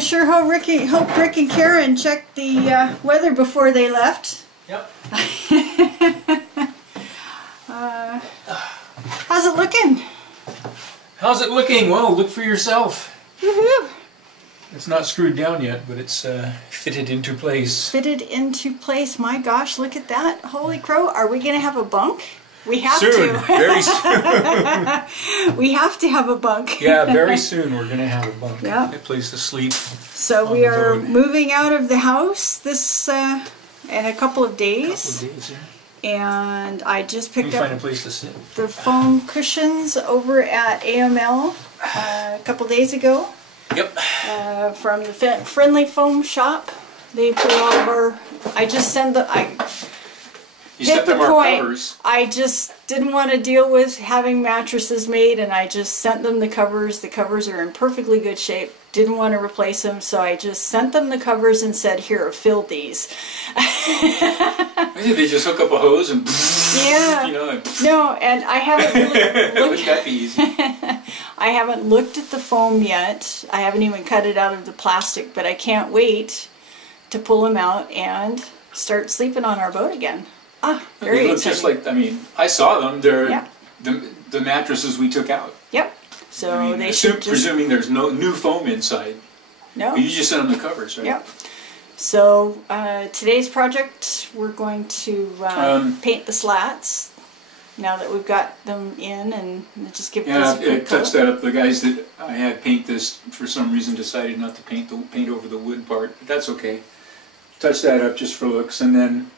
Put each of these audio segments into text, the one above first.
sure hope Rick and Karen checked the weather before they left. Yep. How's it looking? How's it looking? Well, look for yourself. Woohoo! It's not screwed down yet, but it's fitted into place. Fitted into place. My gosh, look at that. Holy crow. Are we going to have a bunk? We have soon. to. Very soon. We have to have a bunk. Yeah, very soon we're going to have a bunk. Yeah. A place to sleep. So we are moving out of the house this in a couple of days. Yeah. And I just picked find a up place to sit. the foam cushions over at AML a couple days ago. Yep. From the Friendly Foam Shop. They put all of our... I just sent the... You sent them our covers. I just didn't want to deal with having mattresses made, and I just sent them the covers. The covers are in perfectly good shape. Didn't want to replace them, so I just sent them the covers and said, "Here, fill these." They just hook up a hose and yeah. You know. No, and I haven't really Would that be easy? I haven't looked at the foam yet. I haven't even cut it out of the plastic, but I can't wait to pull them out and start sleeping on our boat again. Ah, very They look exciting. just like, I mean, I saw them. They're Yeah. the mattresses we took out. Yep. So I mean, they should just... presuming there's no new foam inside. No. But you just sent them the covers, right? Yep. So today's project, we're going to paint the slats. Now that we've got them in, and just give this a quick touch that up. The guys that I had paint this for some reason decided not to paint over the wood part. But that's okay. Touch that up just for looks, and then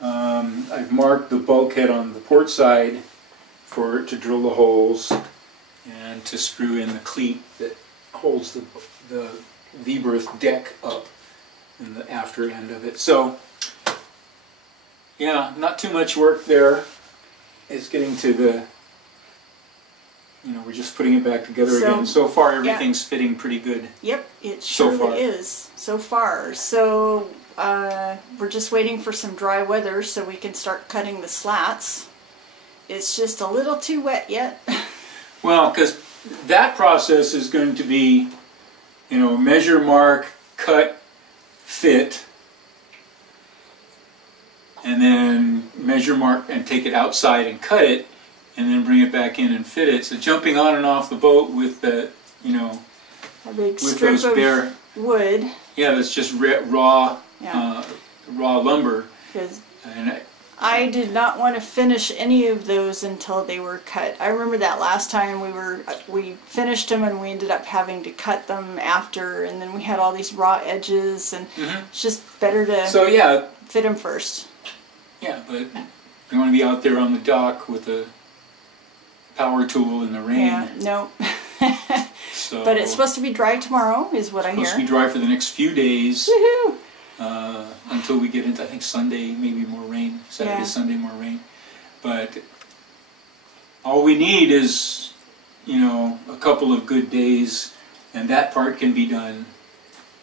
I've marked the bulkhead on the port side to drill the holes and to screw in the cleat that holds the v-berth deck up in the after end of it. So yeah, not too much work there. It's getting to the, we're just putting it back together again. So far everything's fitting pretty good. Yep, it surely is so far. So we're just waiting for some dry weather so we can start cutting the slats. It's just a little too wet yet. Well, because that process is going to be, measure, mark, cut, fit, and then measure, mark, and take it outside and cut it, and then bring it back in and fit it. So jumping on and off the boat with the, a big with strip those bare wood. Yeah, that's just raw, raw lumber. And I did not want to finish any of those until they were cut. I remember that last time we finished them and we ended up having to cut them after, and then we had all these raw edges, and it's just better to fit them first. Yeah, but you want to be out there on the dock with a power tool in the rain. Yeah, no. So, but it's supposed to be dry tomorrow, is what I hear. It's supposed to be dry for the next few days. Woohoo! Until we get into, I think, Sunday, maybe more rain. Saturday, Sunday, more rain. But all we need is, a couple of good days, and that part can be done.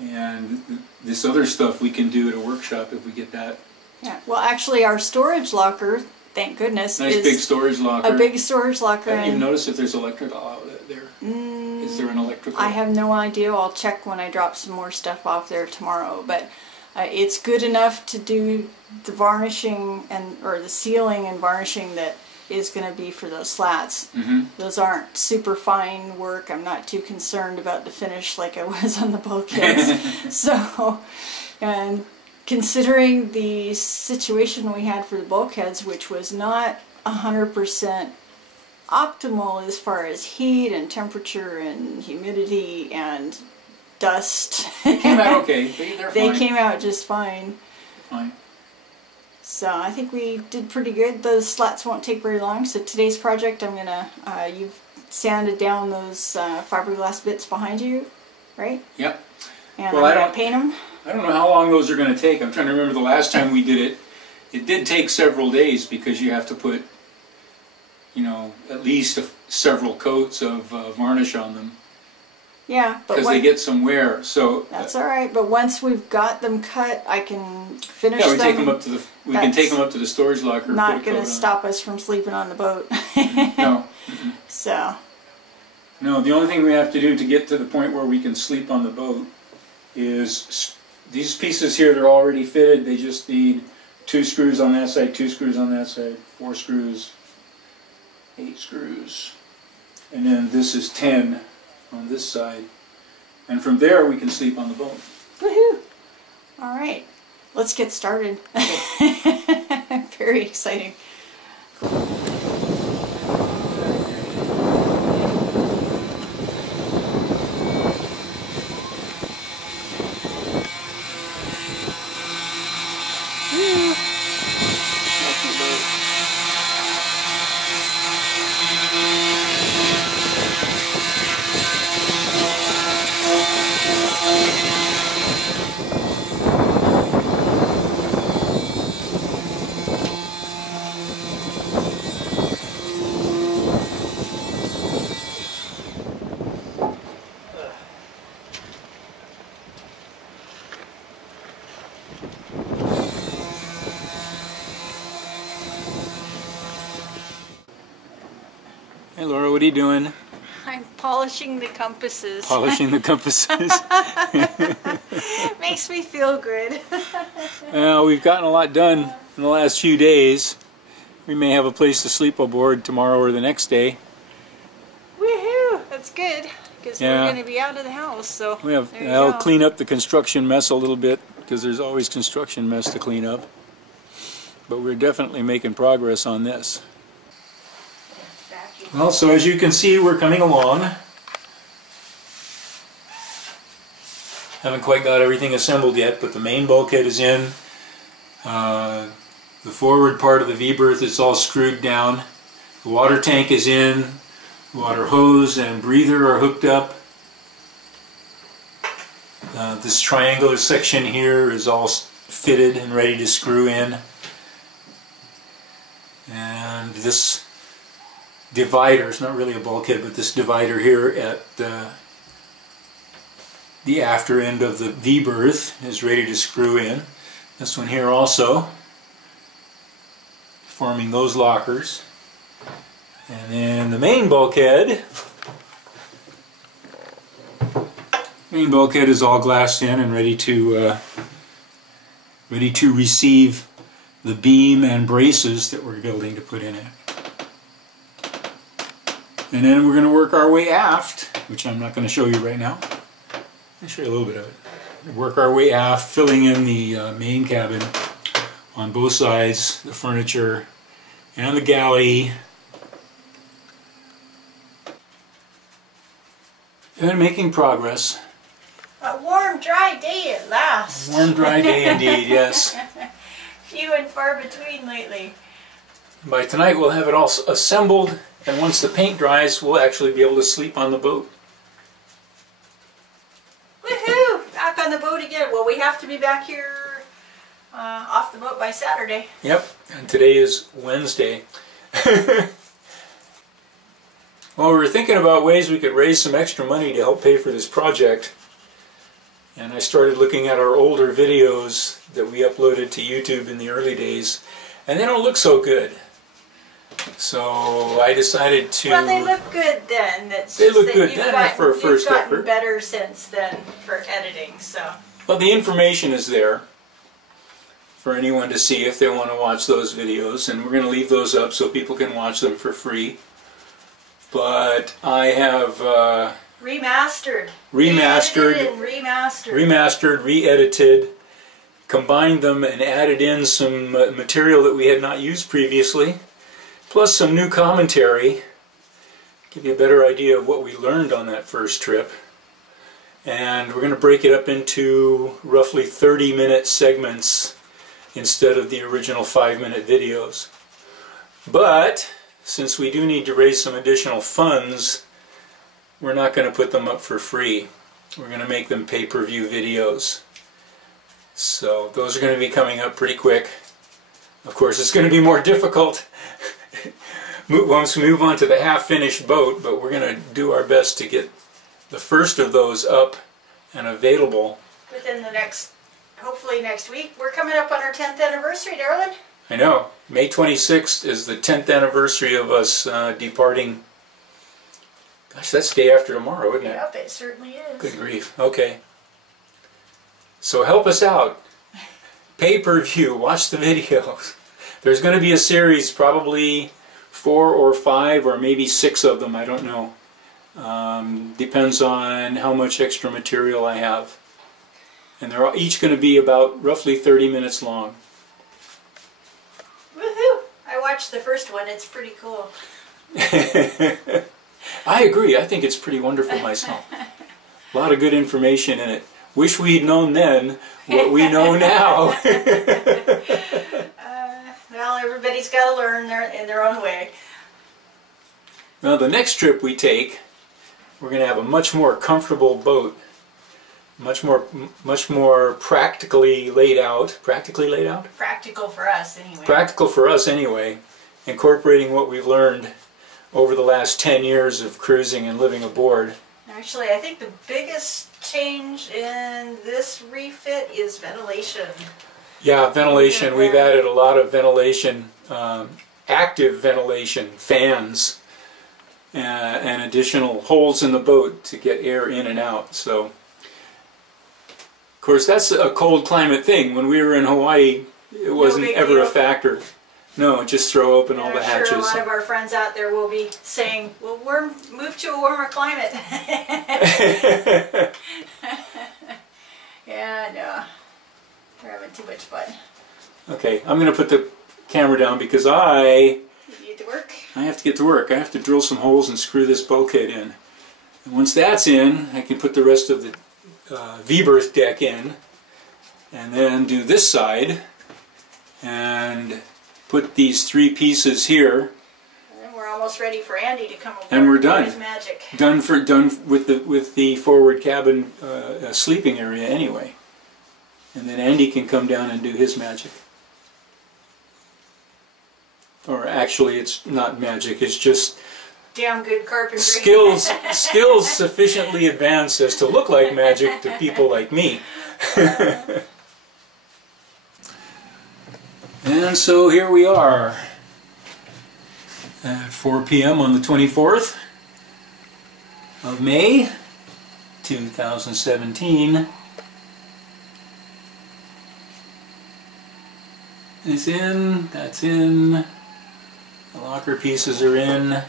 And this other stuff we can do at a workshop if we get that. Yeah. Well, actually, our storage locker, thank goodness, nice is big storage locker. a big storage locker. I didn't even notice if there's electrical outlet there. Is there an electrical? I have no idea. I'll check when I drop some more stuff off there tomorrow. But it's good enough to do the varnishing or the sealing and varnishing that is going to be for those slats. Those aren't super fine work. I'm not too concerned about the finish like I was on the bulkheads. So, and considering the situation we had for the bulkheads, which was not 100% optimal as far as heat and temperature and humidity and dust. They came out okay. They're They fine. came out just fine. Fine. So I think we did pretty good. Those slats won't take very long. So today's project, I'm gonna you've sanded down those fiberglass bits behind you, right? Yep. And Well, I'm gonna paint them. I don't know how long those are going to take. I'm trying to remember the last time we did it. It did take several days because you have to put, at least several coats of varnish on them. Yeah, but because they get some wear. So that's all right. But once we've got them cut, I can finish them. Yeah, we can take them up to the storage locker. Not going to stop us from sleeping on the boat. No. So. No, the only thing we have to do to get to the point where we can sleep on the boat is these pieces here, they're already fitted. They just need 2 screws on that side, 2 screws on that side, 4 screws, 8 screws. And then this is 10 on this side. And from there we can sleep on the boat. Woohoo! All right, let's get started. Very exciting. Hey Laura, what are you doing? I'm polishing the compasses. Polishing the compasses. Makes me feel good. Well, we've gotten a lot done in the last few days. We may have a place to sleep aboard tomorrow or the next day. Woohoo! That's good, because Yeah. we're going to be out of the house, so I'll clean up the construction mess a little bit, because there's always construction mess to clean up. But we're definitely making progress on this. Well, so as you can see, we're coming along. Haven't quite got everything assembled yet, but the main bulkhead is in. The forward part of the v-berth is all screwed down. The water tank is in. The water hose and breather are hooked up. This triangular section here is all fitted and ready to screw in. And this divider, it's not really a bulkhead, but this divider here at the after end of the v-berth is ready to screw in. This one here also, forming those lockers. And then the main bulkhead is all glassed in and ready to receive the beam and braces that we're building to put in it. And then we're going to work our way aft, which I'm not going to show you right now. I'll show you a little bit of it. Work our way aft, filling in the main cabin on both sides, the furniture and the galley. And making progress. A warm, dry day at last. Warm, dry day indeed, yes. Few and far between lately. By tonight we'll have it all assembled, and once the paint dries, we'll actually be able to sleep on the boat. Woohoo! Back on the boat again. Well, we have to be back here off the boat by Saturday. Yep, and today is Wednesday. Well, we were thinking about ways we could raise some extra money to help pay for this project. And I started looking at our older videos that we uploaded to YouTube in the early days, and they don't look so good. So I decided to... Well, they look good then. They look good then for a first effort. You've gotten better since then for editing, so... Well, the information is there for anyone to see if they want to watch those videos, and we're going to leave those up so people can watch them for free. But I have... Remastered, re-edited, combined them and added in some material that we had not used previously, plus some new commentary, give you a better idea of what we learned on that first trip. And we're going to break it up into roughly 30-minute segments instead of the original 5-minute videos. But since we do need to raise some additional funds, we're not going to put them up for free. We're going to make them pay-per-view videos. So those are going to be coming up pretty quick. Of course, it's going to be more difficult once we move on to the half-finished boat, but we're going to do our best to get the first of those up and available. Within the next, hopefully next week. We're coming up on our 10th anniversary, darling. I know. May 26th is the 10th anniversary of us departing. Gosh, that's day after tomorrow, isn't it? Yep, it certainly is. Good grief. Okay. So help us out. Pay-per-view, watch the videos. There's going to be a series, probably 4 or 5 or maybe 6 of them, I don't know. Depends on how much extra material I have. And they're each going to be about roughly 30 minutes long. Woohoo! I watched the first one, it's pretty cool. I agree, I think it's pretty wonderful myself. A lot of good information in it. Wish we'd known then what we know now. Well, everybody's got to learn in their own way. Well, the next trip we take, we're going to have a much more comfortable boat, much more practically laid out. Practically laid out? Practical for us, anyway. Practical for us, anyway. Incorporating what we've learned over the last 10 years of cruising and living aboard. Actually, I think the biggest change in this refit is ventilation. Yeah, ventilation. We've added a lot of ventilation, active ventilation, fans, and additional holes in the boat to get air in and out. So, of course, that's a cold climate thing. When we were in Hawaii, it wasn't ever a factor. No, just throw open all the hatches. I'm sure a lot of our friends out there will be saying, well, move to a warmer climate. Yeah, no. We're having too much fun. Okay, I'm going to put the camera down because I get to work? I have to get to work. I have to drill some holes and screw this bulkhead in. And once that's in, I can put the rest of the v-berth deck in, and then do this side, and put these 3 pieces here. And then we're almost ready for Andy to come over. And we're done. His magic. Done with the forward cabin sleeping area anyway. And then Andy can come down and do his magic. Or actually, it's not magic. It's just damn good carpentry. Skills sufficiently advanced as to look like magic to people like me. And so here we are at 4 p.m. on the 24th of May 2017. It's in, that's in, the locker pieces are in,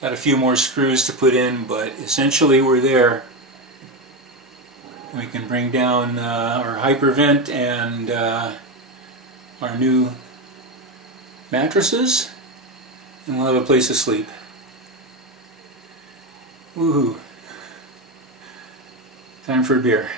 got a few more screws to put in, but essentially we're there. We can bring down our hypervent and our new mattresses, and we'll have a place to sleep. Woohoo! Time for a beer.